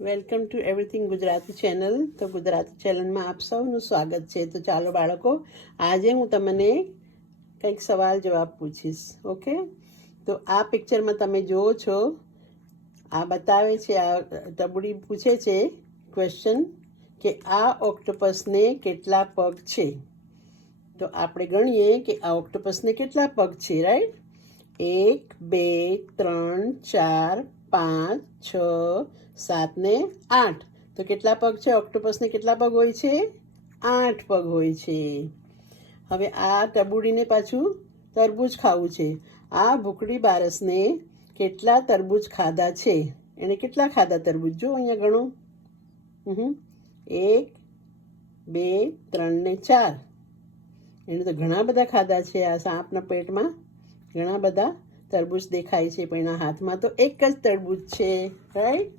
Welcome to everything Gujarati channel. તો ગુજરાતી ચેનલમાં આપ સૌનું સ્વાગત છે. તો ચાલો બાળકો, આજે હું તમને કંઈક સવાલ જવાબ પૂછીશ. ઓકે, તો આ પિક્ચરમાં તમે જુઓ છો, આ બતાવે છે, આ ટબુડી પૂછે છે ક્વેશ્ચન કે આ ઓક્ટોપસને કેટલા પગ છે. તો આપણે ગણીએ કે આ ઓક્ટોપસને કેટલા પગ છે. રાઈટ, 1 2 3 4 5 6 7 ને 8. તો કેટલા પગ છે ઓક્ટોપસને? કેટલા પગ હોય છે? 8 પગ હોય છે. હવે આ ટબુડીને પાછું તરબૂચ ખાવું છે. આ ભૂખડી બારસને કેટલા તરબૂચ ખાધા છે? એણે કેટલા ખાધા તરબૂચ? જો અહીંયા ગણો. 1 2 3 ને 4. એણે તો ઘણા બધા ખાધા છે. આ સાપના પેટમાં ઘણા બધા તરબૂચ દેખાય છે, પણ એના હાથમાં તો એક જ તરબૂચ છે. રાઈટ.